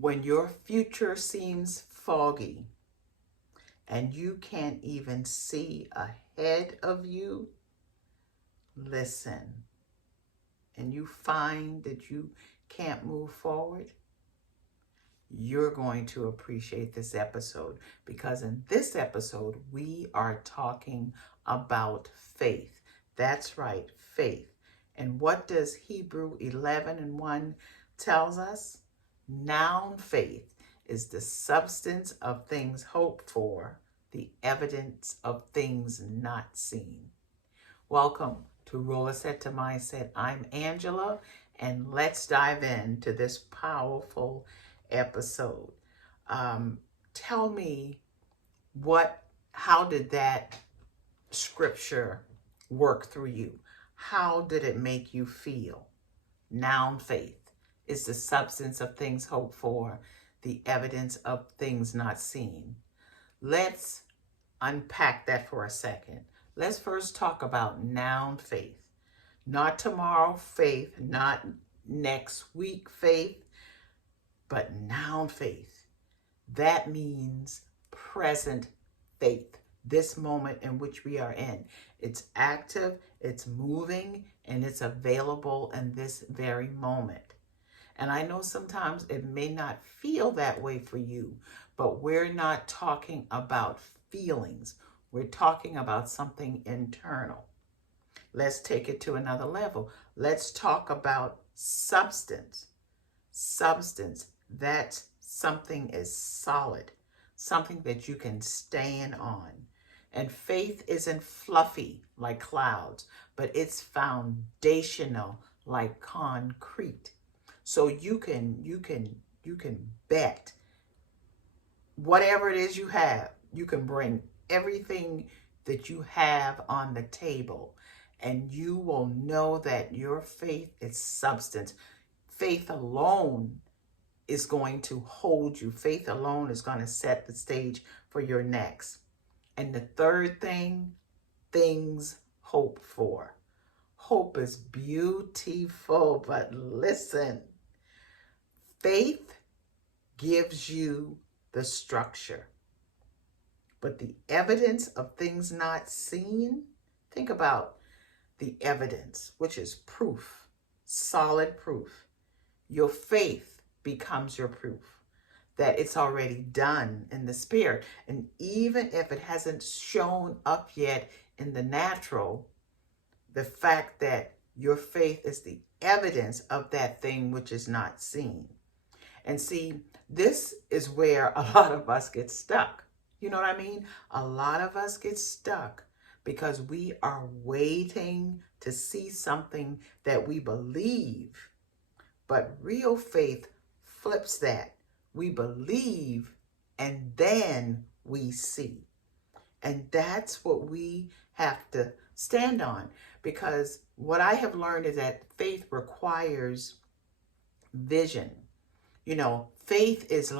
When your future seems foggy and you can't even see ahead of you, listen, and you find that you can't move forward, you're going to appreciate this episode, because in this episode, we are talking about faith. That's right, faith. And what does Hebrew 11:1 tells us? Noun faith is the substance of things hoped for, the evidence of things not seen. Welcome to Rollerset To Mindset. I'm Angela, and let's dive into this powerful episode. Tell me how did that scripture work through you? How did it make you feel? Noun faith is the substance of things hoped for, the evidence of things not seen. Let's unpack that for a second. Let's first talk about noun faith. Not tomorrow faith, not next week faith, but noun faith. That means present faith, this moment in which we are in. It's active, it's moving, and it's available in this very moment. And I know sometimes it may not feel that way for you, but we're not talking about feelings. We're talking about something internal. Let's take it to another level. Let's talk about substance. Substance, that's something is solid, something that you can stand on. And faith isn't fluffy like clouds, but it's foundational like concrete. So you can bet whatever it is you have, you can bring everything that you have on the table, and you will know that your faith is substance. Faith alone is going to hold you. Faith alone is going to set the stage for your next. And the third thing, things hoped for. Hope is beautiful, but listen, faith gives you the structure. But the evidence of things not seen, think about the evidence, which is proof, solid proof. Your faith becomes your proof that it's already done in the spirit. And even if it hasn't shown up yet in the natural, the fact that your faith is the evidence of that thing which is not seen. And see, this is where a lot of us get stuck. You know what I mean? A lot of us get stuck because we are waiting to see something that we believe. But real faith flips that. We believe and then we see. And that's what we have to stand on, because what I have learned is that faith requires vision. You know, faith is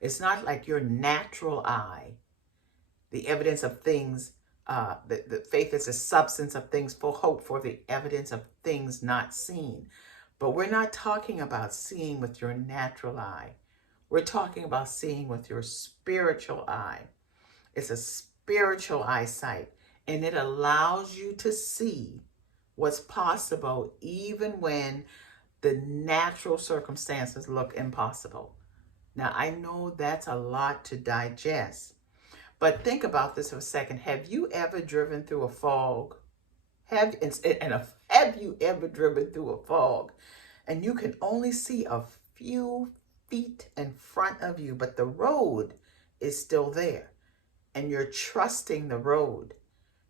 it's not like your natural eye. The evidence of things, the faith is a substance of things for hope for, the evidence of things not seen. But we're not talking about seeing with your natural eye. We're talking about seeing with your spiritual eye. It's a spiritual eyesight, and it allows you to see what's possible even when the natural circumstances look impossible. Now, I know that's a lot to digest, but think about this for a second. Have you ever driven through a fog? Have you ever driven through a fog and you can only see a few feet in front of you, but the road is still there and you're trusting the road?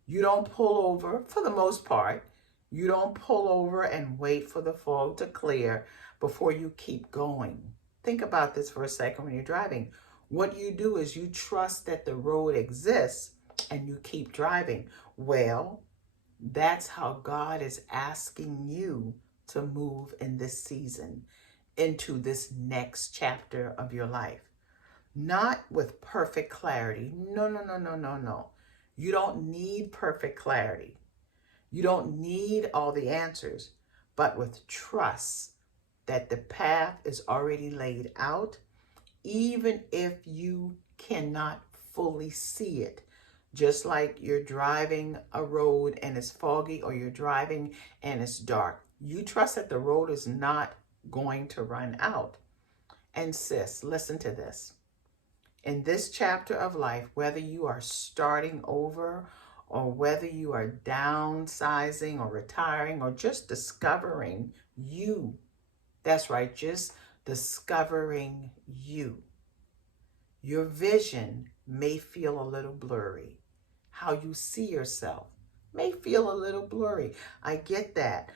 You don't pull over for the most part. You don't pull over and wait for the fog to clear before you keep going. Think about this for a second when you're driving. What you do is you trust that the road exists and you keep driving. Well, that's how God is asking you to move in this season into this next chapter of your life. Not with perfect clarity. No. You don't need perfect clarity. You don't need all the answers, but with trust that the path is already laid out, even if you cannot fully see it. Just like you're driving a road and it's foggy, or you're driving and it's dark. You trust that the road is not going to run out. And sis, listen to this. In this chapter of life, whether you are starting over or whether you are downsizing or retiring or just discovering you, that's right, just discovering you. Your vision may feel a little blurry. How you see yourself may feel a little blurry. I get that.